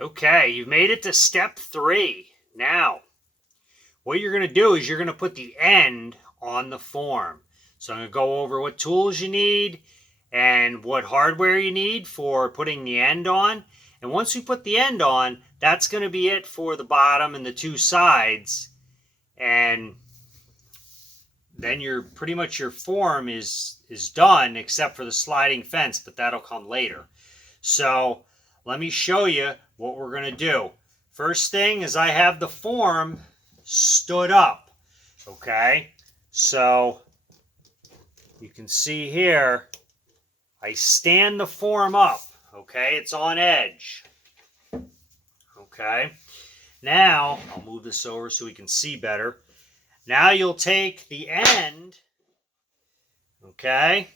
Okay, you've made it to step 3. Now, what you're going to do is you're going to put the end on the form. So I'm going to go over what tools you need and what hardware you need for putting the end on. And once we put the end on, that's going to be it for the bottom and the 2 sides. And then pretty much your form is done, except for the sliding fence, but that'll come later. So let me show you what we're going to do. First thing is I have the form stood up. Okay, so you can see here I stand the form up. Okay, it's on edge. Okay, now I'll move this over so we can see better. Now you'll take the end, okay,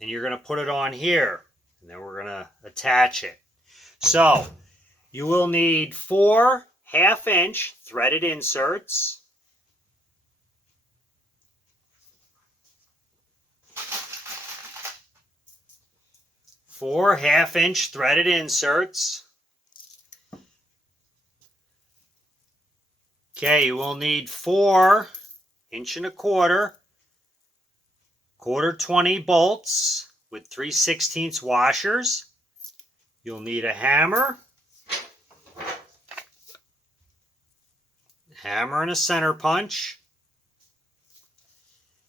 and you're going to put it on here, and then we're going to attach it. So you will need 4 1/2-inch threaded inserts, 4 1/2-inch threaded inserts. Okay, you will need 4 1.25-inch, 1/4 bolts with 3/16 washers. You'll need a hammer and a center punch.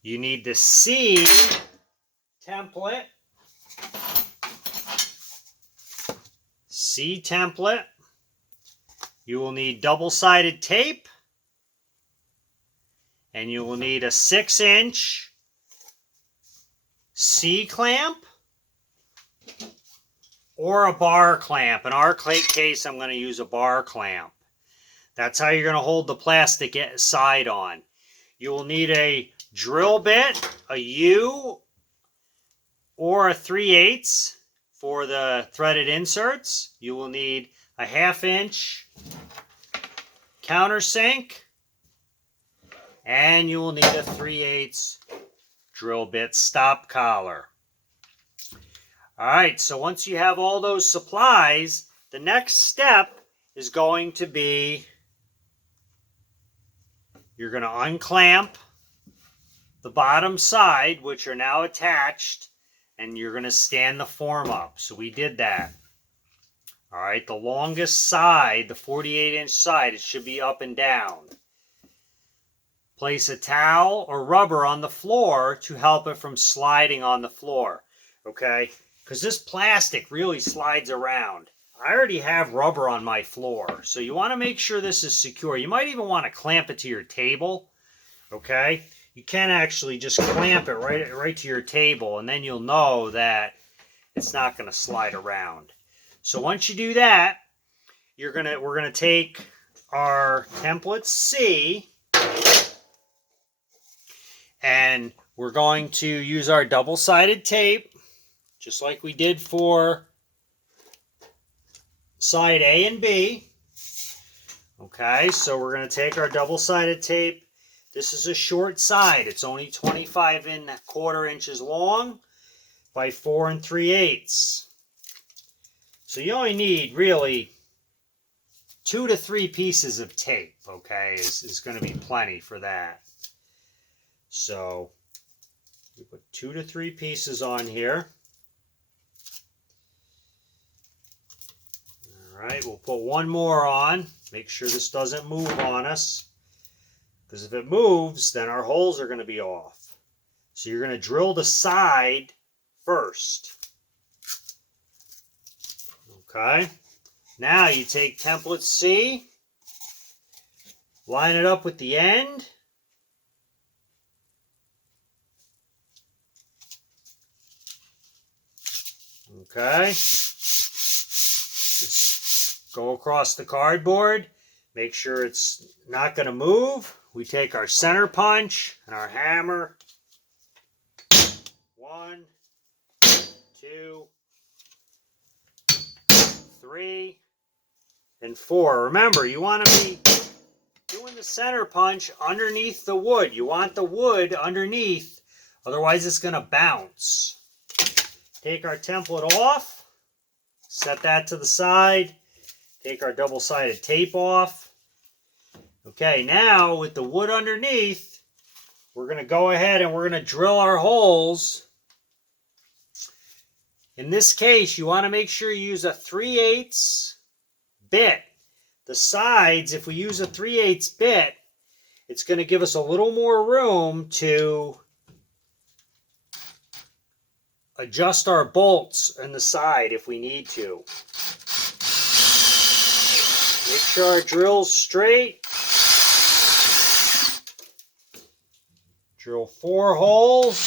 You need the C template. You will need double-sided tape. And you will need a 6-inch C-clamp or a bar clamp. In our case, I'm going to use a bar clamp. That's how you're going to hold the plastic side on. You will need a drill bit, a U, or a 3/8 for the threaded inserts. You will need a 1/2-inch countersink. And you will need a 3/8 drill bit stop collar. Alright, so once you have all those supplies, the next step is going to be you're going to unclamp the bottom side, which are now attached, and you're going to stand the form up. So we did that. Alright, the longest side, the 48-inch side, it should be up and down. Place a towel or rubber on the floor to help it from sliding on the floor, okay? Because this plastic really slides around. I already have rubber on my floor, so you want to make sure this is secure. You might even want to clamp it to your table, okay? You can actually just clamp it right to your table, and then you'll know that it's not going to slide around. So once you do that, we're gonna take our template C, and we're going to use our double-sided tape, just like we did for side A and B. Okay, so we're going to take our double-sided tape. This is a short side. It's only 25 1/4 inches long by 4 3/8. So you only need really 2 to 3 pieces of tape, okay, is going to be plenty for that. So we put 2 to 3 pieces on here. All right, we'll put one more on. Make sure this doesn't move on us, because if it moves, then our holes are going to be off. So you're going to drill the side first. Okay, now you take template C, line it up with the end. Okay, just go across the cardboard, make sure it's not going to move. We take our center punch and our hammer. 1, 2, 3, and 4. Remember, you want to be doing the center punch underneath the wood. You want the wood underneath, otherwise it's going to bounce. Take our template off, Set that to the side. Take our double-sided tape off. Okay, now with the wood underneath, we're going to go ahead and we're going to drill our holes. In this case, you want to make sure you use a 3/8 bit. The sides, if we use a 3/8 bit, it's going to give us a little more room to adjust our bolts on the side if we need to. Make sure our drill's straight. Drill 4 holes.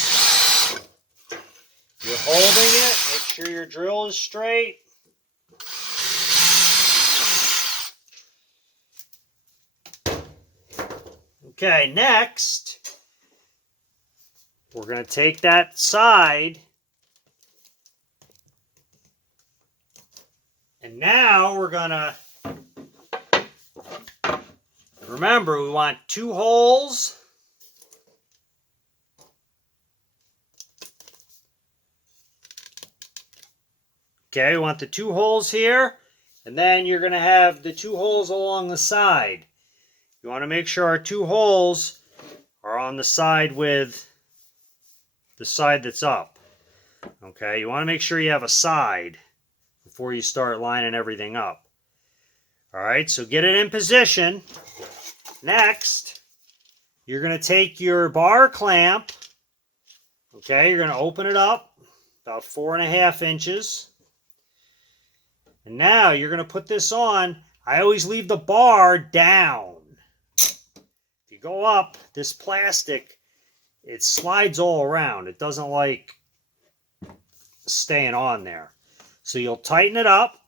You're holding it. Make sure your drill is straight. Okay, next, we're going to take that side, and now we're going to, remember, we want 2 holes. Okay, we want the 2 holes here, and then you're going to have the 2 holes along the side. You want to make sure our 2 holes are on the side with the side that's up. Okay, you want to make sure you have a side before you start lining everything up. Alright, so get it in position. Next, you're going to take your bar clamp. Okay, you're going to open it up about 4.5 inches. And now you're going to put this on. I always leave the bar down. If you go up, this plastic, it slides all around. It doesn't like staying on there. So you'll tighten it up.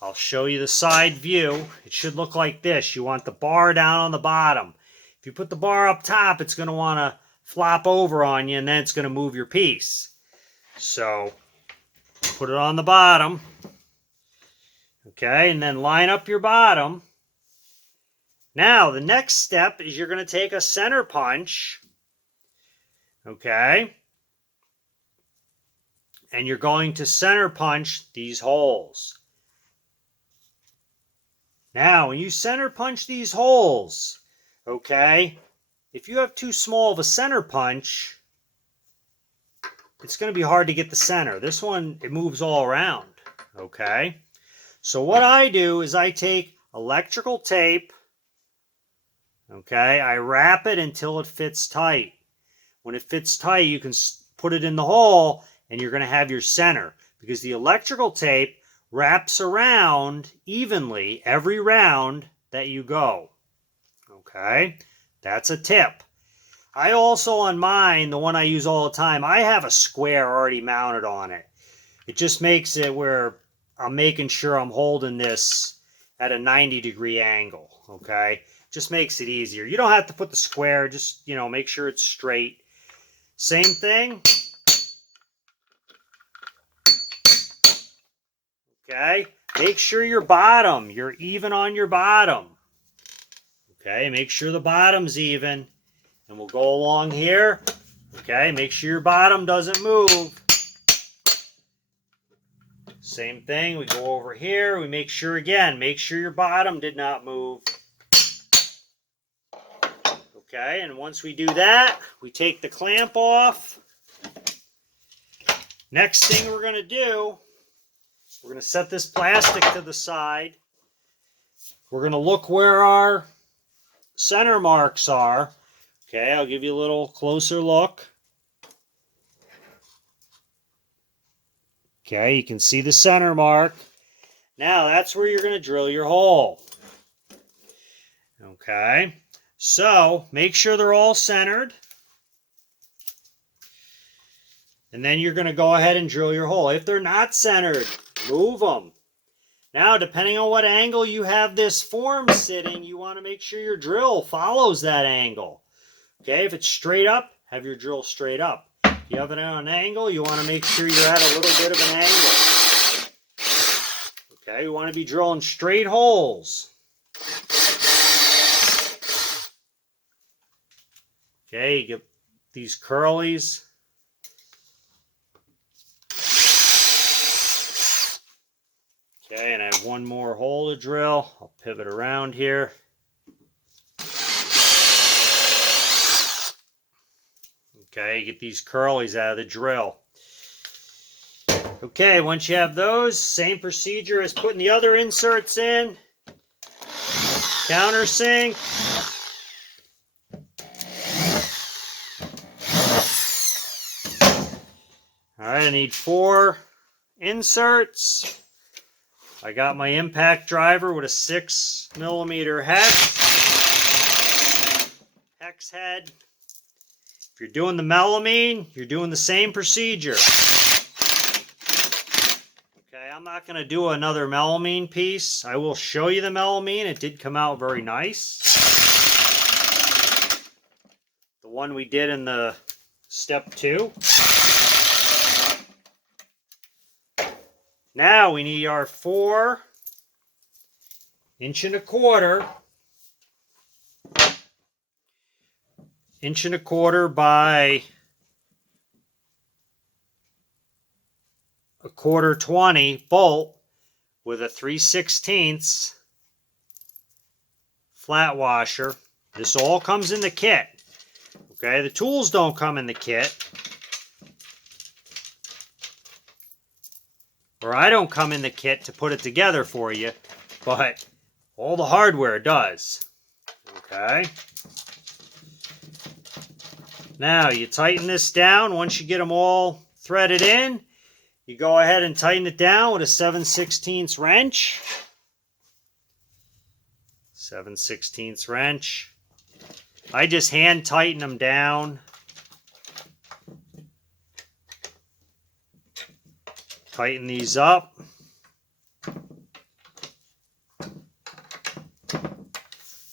I'll show you the side view. It should look like this. You want the bar down on the bottom. If you put the bar up top, it's going to want to flop over on you, and then it's going to move your piece. So put it on the bottom. Okay, and then line up your bottom. Now, the next step is you're going to take a center punch. Okay. And you're going to center punch these holes. Now, when you center punch these holes, okay, if you have too small of a center punch, it's going to be hard to get the center. This one, it moves all around, okay? So what I do is I take electrical tape, okay, I wrap it until it fits tight. When it fits tight, you can put it in the hole, and you're going to have your center, because the electrical tape wraps around evenly every round that you go. Okay, that's a tip. I also, on mine, the one I use all the time, I have a square already mounted on it. It just makes it where I'm making sure I'm holding this at a 90-degree angle. Okay, just makes it easier. You don't have to put the square, just, make sure it's straight. Same thing. Okay, make sure you're even on your bottom. Okay, make sure the bottom's even. And we'll go along here. Okay, make sure your bottom doesn't move. Same thing, we go over here. We make sure your bottom did not move. Okay, and once we do that, we take the clamp off. Next thing we're going to do, we're going to set this plastic to the side. We're going to look where our center marks are. Okay, I'll give you a little closer look. Okay, you can see the center mark. Now, that's where you're going to drill your hole. Okay, so make sure they're all centered. And then you're going to go ahead and drill your hole. If they're not centered, move them. Now, depending on what angle you have this form sitting, you want to make sure your drill follows that angle. Okay, if it's straight up, have your drill straight up. If you have it on an angle, you want to make sure you're at a little bit of an angle. Okay, you want to be drilling straight holes. Okay, you get these curlies. one more hole to drill. I'll pivot around here. Okay, get these curlies out of the drill. Okay, once you have those, same procedure as putting the other inserts in. Countersink. All right, I need 4 inserts. I got my impact driver with a 6mm hex head. If you're doing the melamine, you're doing the same procedure. Okay, I'm not going to do another melamine piece. I will show you the melamine. It did come out very nice. The one we did in the step 2. Now we need our 4 1.25 1.25 by 1/4 bolt with a 3/16 flat washer. This all comes in the kit. Okay, the tools don't come in the kit. Or I don't come in the kit to put it together for you, but all the hardware does. Okay. Now you tighten this down. Once you get them all threaded in, you go ahead and tighten it down with a 7/16 wrench. 7/16 wrench. I just hand tighten them down. Tighten these up.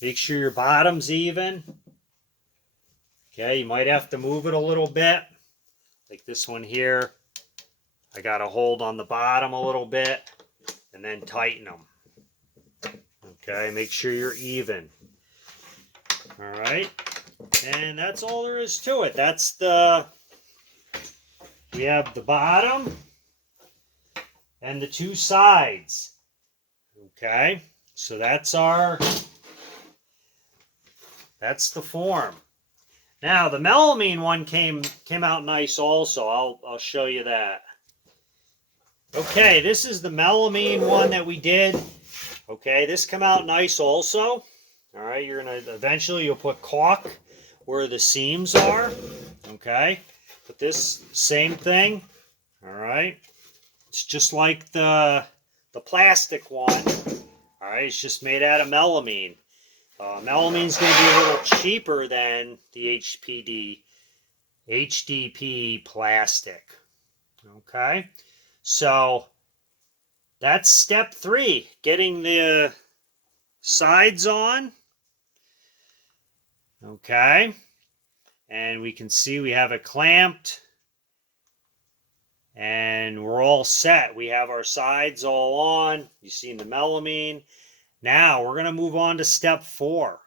Make sure your bottom's even. Okay, you might have to move it a little bit. Like this one here. I got to hold on the bottom a little bit and then tighten them. Okay, make sure you're even. All right, and that's all there is to it. We have the bottom and the 2 sides. Okay, so that's the form. Now the melamine one came out nice also. I'll show you that. Okay, this is the melamine one that we did. Okay, this came out nice also. All right, eventually you'll put caulk where the seams are. Okay, but this same thing. All right. It's just like the plastic one. All right, it's just made out of melamine. Melamine's going to be a little cheaper than the HDP plastic. Okay, so that's step 3, getting the sides on. Okay, and we can see we have it clamped. And we're all set. We have our sides all on. You've seen the melamine. Now we're going to move on to step 4.